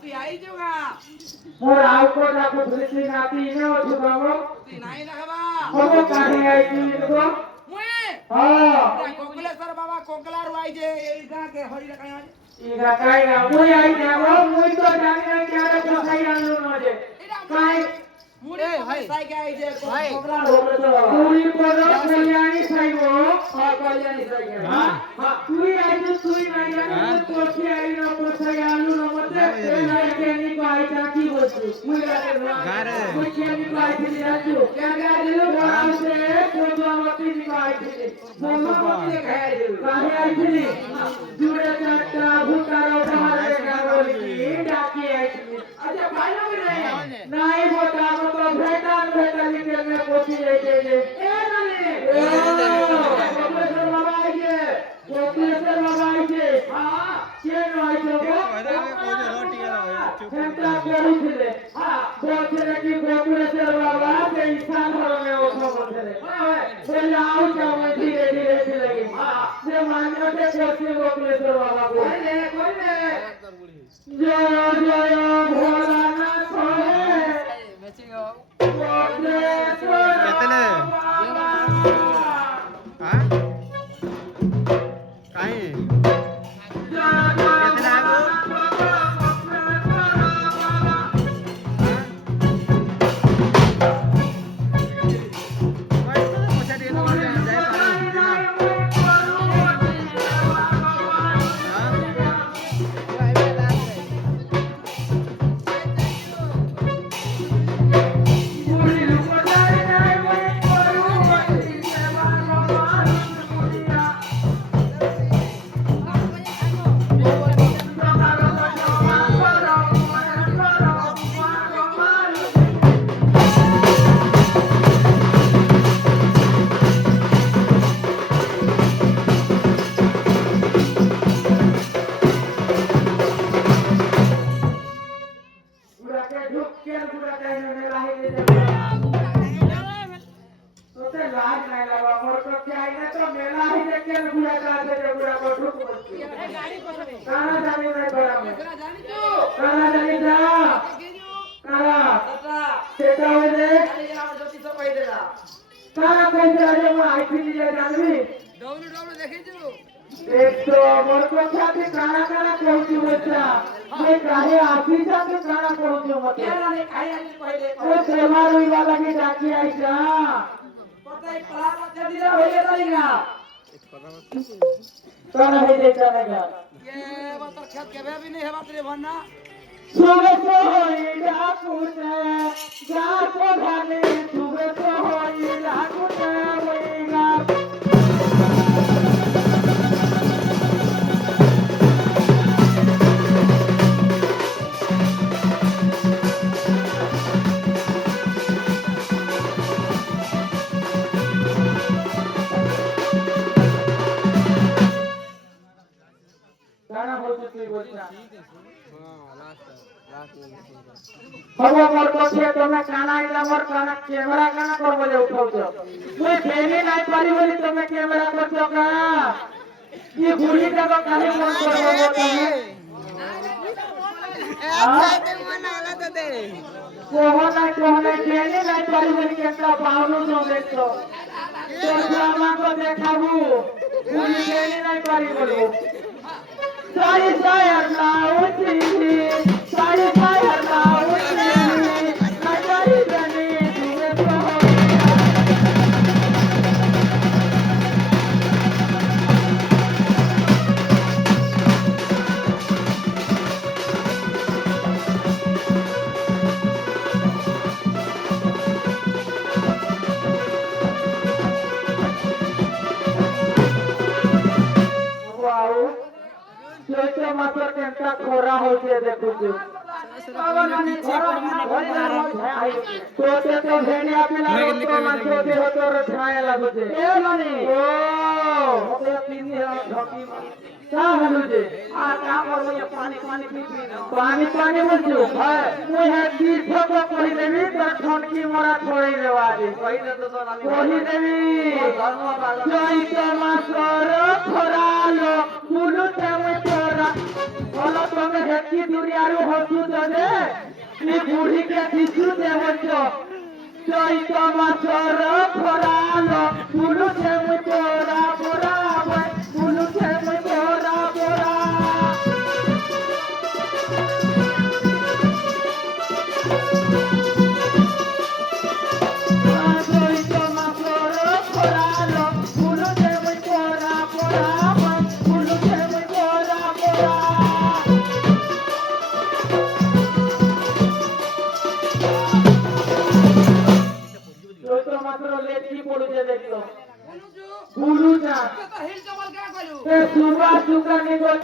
তুই আই যোগা মোর আউ কো ডাকু ধুলি নাতি নে ও ছুগামো তুই নাই রাখবা হবো কাহে আইছি গো মুই হ্যাঁ কোকলেশ্বর বাবা কোকলার ওই যে এই গাকে হরি রাখাই ইগা কাই না মুই আই যাবো মুই তো জানি না কেরে কোথায় আনলো না যে কাই মুড়ি সাই গাই যে কোকলার তুই কোন কল্যাণী সাইবো কল্যাণী সাই হ্যাঁ তুই আইছো তুই নাই জানি কোথায় আইলো কোথায় আনলো না মতে এই কেনি কইতা কি বলছিস মুই লাগে গারে মুই কেনি কইছি রাজু কেগা দিলো বলছে কোন মতে নি কইছি মতে খাই দিলো কাহে আইছিলি জুড়ে চারটা ভুতার ওঠারে গাবলি ডাকি আইছিলি আচ্ছা ভালো নাই নাই বোটা মত ভেটালি কেনে পছি যাইতে যে এ নালে কোকলেশ্বর বাবা আইছে কোকলেশ্বর বাবা আইছে হ্যাঁ কে আইছে গো হেমটা করিছিলে হ্যাঁ বলছে কি কোকলেশ্বর বাবা সেই ইনসান ধরনে ওঠো বলছে বলে আউ যাও ধীরে ধীরে চলে গেছে হ্যাঁ যে মানতে করছে কোকলেশ্বর বাবা কইলে জয় জয় ভোলানাথ কেতলে হ্যাঁ কাই কেতলে আগো देखो मोर को साथे काना काना कहती बच्चा मैं काहे आफी साथे काना कहती मत केरा ने खाई आली पहिले ओ सेवारुई वाला के डाकी आइसा पताई पड़ा मत दिला होइए तालीगा काना है दे जानेगा ये बतर खेत केबे भी नहीं हेबा तेरे भन्ना सुबह से होई डाकुने जाको धाने सुबह से होई डाकुने होईगा गाना बोलते तुई बोलता হবো মোর কছে তুমি কানা ইলা মোর কানা ক্যামেরা কানা করব যে উঠাউছ মুই ফেনি নাই পারি বলি তুমি ক্যামেরা করছ কা ই বুড়ি দেখো কানে মন করব তুমি কোহনা ফেনি নাই পারি বলি কেটা পাউলু নো দেখছো তোর জামাকে দেখাবো বুড়ি ফেনি নাই পারি বলবো সারি সায়ার লাউতি সারি সায়ার লাউতি নাচারি জানি তুমি তো वाओ চৈত্র মাসের কেনটা খরা হইছে দেখুছি তোতে তো ভেড়িয়া পিলা রক্ত মাছ দিয়ে হতর ছায়া লাগুছে এ মানে ও ওকে তিন ঢকি কা হলুছে আ কা করব যে পানি পানি পিপি পানি পানি বলছো হ্যাঁ মুই হে তীর্থ তো কই দেবি তোর ঠনকি মরা ছড়াই দেবা দি কইলে তো তোর আমি কই দেবি চৈত্র মাসের খরা বুলু তেমন তোরা বলো তুমি হেকি দুনিয়ারু হসু দে নি বুড়িকে কিছু দেবছ চৈত মাসর খরালো বুলু তেমন তোরা পোরা বুলু তেমন তোরা পোরা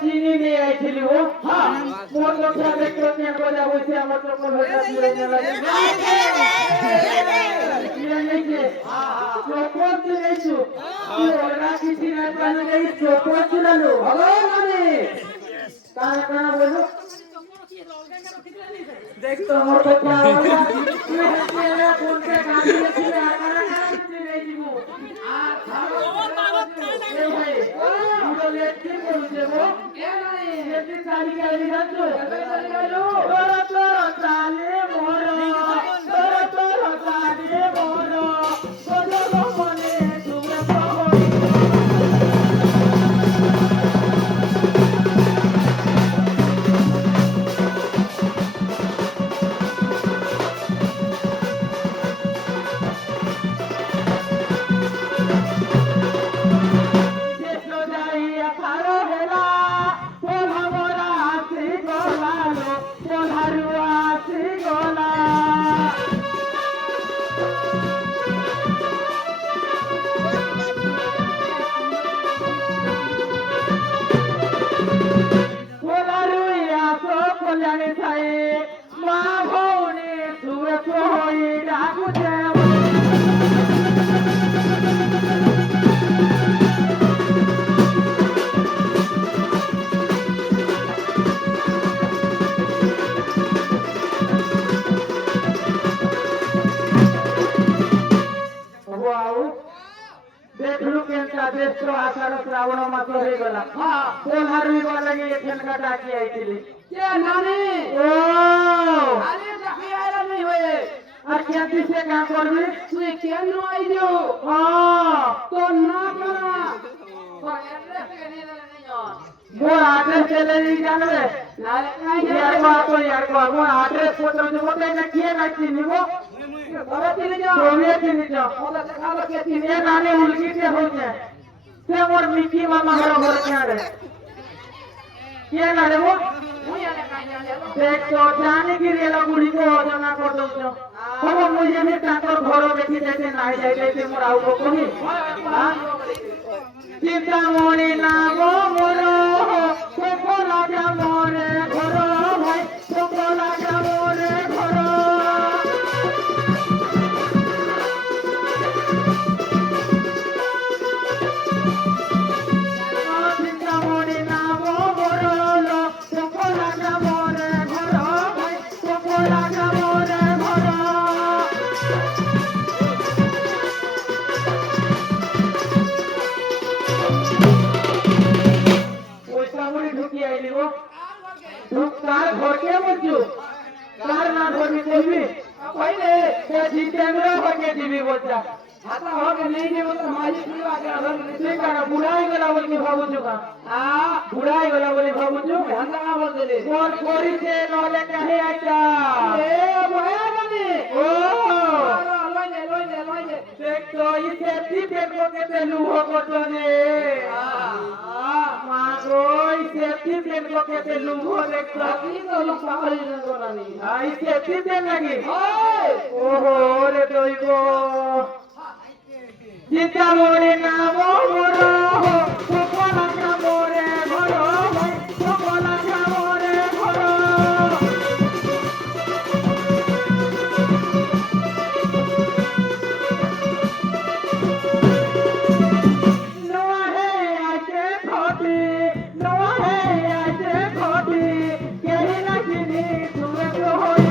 চিনি নিয়ে আইছিলি ও হ্যাঁ মোর লোকটা দেখতে নিয়ে বজা বসে আমার তো কোন হঠাৎ নিয়ে লাগে নিয়ে নেছে চোপন দিয়েছো তুই ওরা কিছু না জানো এই চোপন দিলালো হলো মানে কারা কারা বলো দেখ তো আমার তো পাওয়া তুই হেতে কোনকে গাড়ি দিয়েছিস আর কারা কারা দিতে নেই দিব আর ছাড়ো এই ভাই পুরো লেটকে বলছে গো কে নাই হেতে চালি গাড়ি যাচ্ছো চালি গাড়ি তোরা তোরা চালে মরো তোরা তোরা চালে মরো বলো মনে তুমি কহই देखलू केनका देश आषाढ़ श्रावण मास हो गला कोल्हारी वाला के ठनका टाकी आईतिली के नानी ओ अरे देखि आइला नहीं होए आ क्या दिसे का करबे तू केन आइलो हां तो ना करा तो एड्रेस के नहीं नहीं मोर एड्रेस चले नहीं जानबे यार को मोर एड्रेस पत्र जो मते ना किए ना चिनिबो बड़ा चिनि जा सोने चिनि जा ओला देखालो के चिनि ए नानी उलगी के हो जाए से मोर मिकी मामा घर क्या रे के ना रे वो देख तो जाने की रेला बुढ़ी को जना कर दो तो हम मुझे भी ताकर घर देखि जैसे नाही जाइते मोर आउ को कोनी चिंता मोरी नाम मोर को लागा मोरे घर भाई को लागा मोरे घर कार घर के बच्चो कार ना घर में कोई पहले ते जितेंद्र हो के जीवी बच्चा आता हो के नहीं देबो तो मालिक की आगे घर में से का बुढ़ाई गला बोल के भाबू छु का बुढ़ाई गला बोले भाबू छु हंदा का बोल देले कोन कोरी से नले कहे आचा ए भया बने ओ लोई देख तो ई सेफ्टी पेन को के तेलू हो कोटने मागोई सेफ्टी पेन को के तेलू हो देख तो ई तो लोग पागल न गोलानी आई सेफ्टी पेन लगी ओहो रे दोइगो चिंता मोरे नाम मोरो कोकोला का मोरे घरो भाई कोकोला का मोरे घरो नवा है आके खोटी नवा है आके खोटी केही ना किनी तुमे तो होई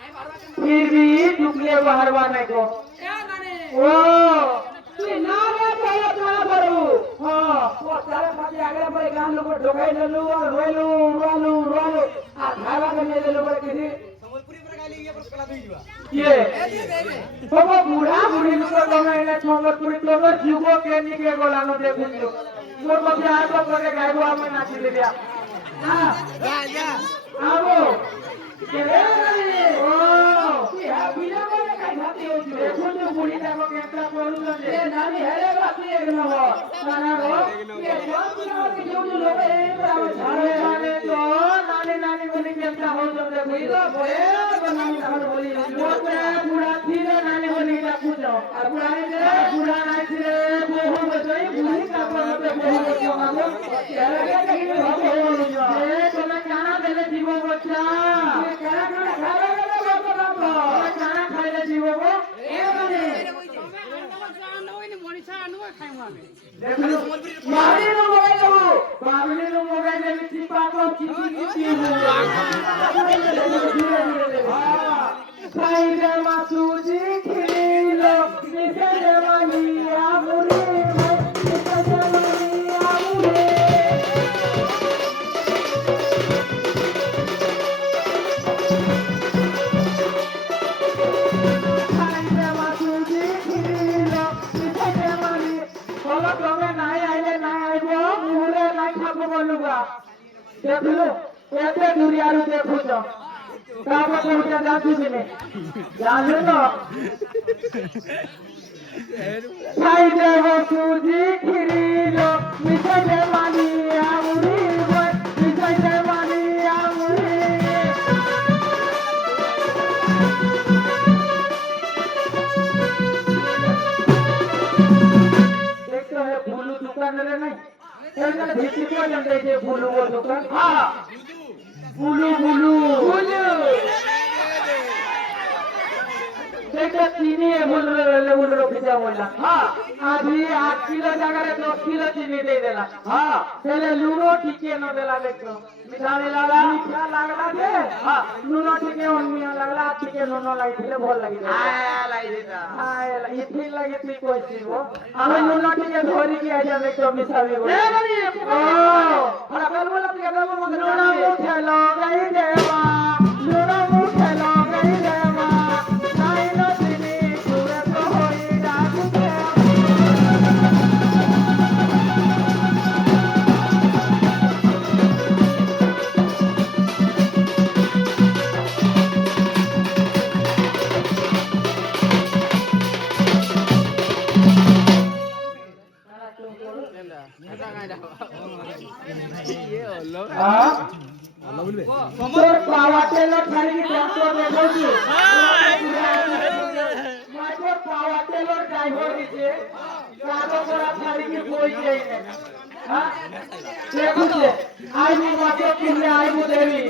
फिर भी टुकले बाहरवा नहीं को ओ তুই না রে তাহলে না করু হ্যাঁ ও তারে মাঝে আগে পরে গান লোক ঢোকাই ললু আর রইলু রলু রলু আর খাওয়া করে ললু পরে কিছু কে বাবা বুড়া বুড়ি লোক তোমরা এনে সম্বলপুরি তোমরা যুবক কে নিকে গোলানো দেখুছো তোর মধ্যে আর তো করে গাইবো আমি নাচি দিয়া না যা আবো কে রে ও কি বিনা করে খাই খাতে হইছে দেখুন তো বুড়ি দেখো কেমটা করলো যে এ নানি হেরে বাতি একদম না গো কে কোন কোন কেউ লোক এই আমার আরে আরে তো নানি নানি বলি কেমটা হলো দেখো এই তো বয়ে নানি আমার বলি ওতে বুড়া ছিল নানি বলি ডাকুছো আর পুরানি যে বুড়া নাই ছিল বহু বছর বুড়ি কাপড় মধ্যে বহু বছর মাগো এলাকা থেকে ভাবে হলো এ তোমরা কানা দেলে জীব বাচ্চা কেনা কেনা খাবে গেলে কত দাম তোমরা কানা খাইলে জীব গো এ মানে দেখো মারি নো মোবাইল দেবো বাবলি নো মোবাইল এ চিপা কো চিপি চিপি সাইডে মাসুজি খিলো নিসে মানিয়া মুরে নিসে মানিয়া মুরে সাইডে মাসুজি খিলো নিসে মানি বলো তুমি নাই আইলে নাই আইবো মুরে নাই খাবো বলুগা দেখলো এতে দুরিয়ারু দেখুছো কাবা কোটা যাচ্ছি দিনে জানো না সাইডে বসুজি খিরিলো মিঠাইতে মানি আমুরি বই মিঠাইতে মানি আমুরি দেখতে হয় ভুলু দোকান রে নাই এখানে ভিত্তি করে জানতে যে ভুলু ও দোকান হ্যাঁ ভুলু ভুলু ভুলু দেখে চিনি ভুলু ভিজা বললাম হ্যাঁ আধি 8 কিলো জায়গায় 10 কিলো চিনি দিয়ে দিলাম হ্যাঁ তাহলে লুনো ঠিকই ন দিলা দেখো মিঠাই লাগলা মিঠা লাগলা যে হ্যাঁ লুনো ঠিকই অন্যিয়া লাগলা ঠিকই নুন লাগিলে ভাল লাগিছে ইথি লাগে তুই কইছিস আমি লুনো ঠিকই ধরি কি আইয়া দেখো মিঠাই বল এ বানি ও আর বল বল তুই কেন মত লুনো মুখে লাগাই দেবা লুনো মুখে লাগাই দেবা নাই ন চিনি তুই তো হই ডাকুতে তোর পাওয়া টেলর ছাড়ি ডক্টর দেখছি মাইকোর পাওয়া টেলর ড্রাইভার দিছে কালো করা ছাড়ি কি কই যাই না হ্যাঁ দেখুছে আইবু মাত্র কিনে আইবু দেবি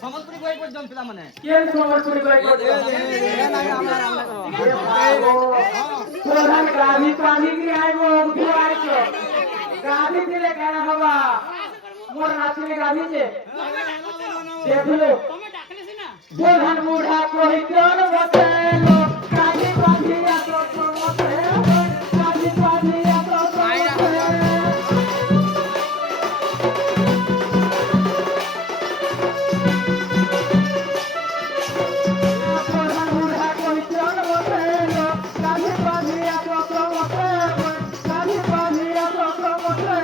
সম্বলপুরি কই পর্যন্ত ছিল মানে কেন সম্বলপুরি কই প্রধান গাড়ি পানি কি আইবো উঠে আইছো গাড়ি দিলে কেন হবা মোর নাচলে গাড়ি যে দেখলো প্রধান বুড়া কই কোন বসেলো গাড়ি পানি এত সমতে গাড়ি পানি এত সমতে প্রধান বুড়া কই কোন বসেলো গাড়ি পানি এত সমতে গাড়ি পানি এত সমতে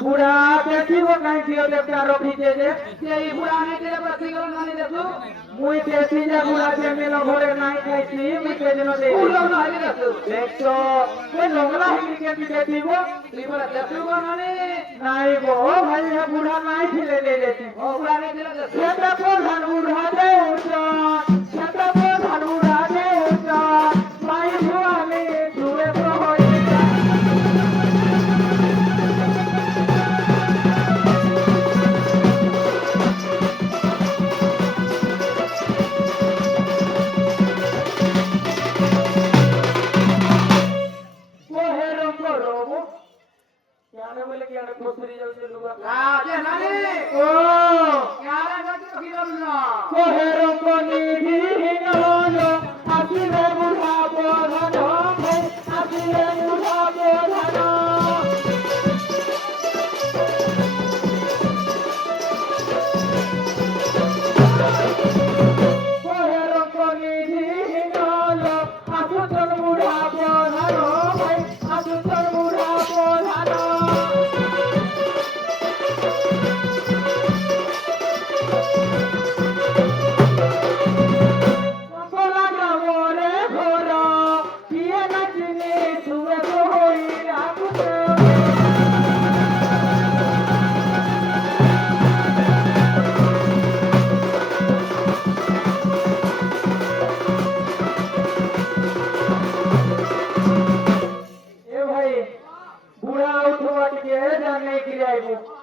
বুড়া দেখিব কাই দিও দেবতা রখিছে যে এই বুড়া নাই দিলে প্রতি গেল নানি দেখু মুই দেখি যে বুড়া যে মেল ঘরে নাই খাইছি মুই কেদিন দেই উল্লো না হইলে দেখু দেখছো ওই লগলা হিলি কে দিতে দিব লিবরা দেখু নানি নাই গো ভাই এ বুড়া নাই ছিলে দে দেতি ও বুড়া নাই দিলে দেখু সেটা প্রধান বুড়া দে উঠা সেটা প্রধান বুড়া দে উঠা মাই ভুয়ানি তুই তো হইতা বুড়া প্রধানো ভাই আসুতর বুড়া প্রধানো সকলা গ্রামরে ঘোর কিয়ে নাচিনি তুমে তো হই রাখুত ए भाई बुढ़ा उठवा के जाने के लिए आइबो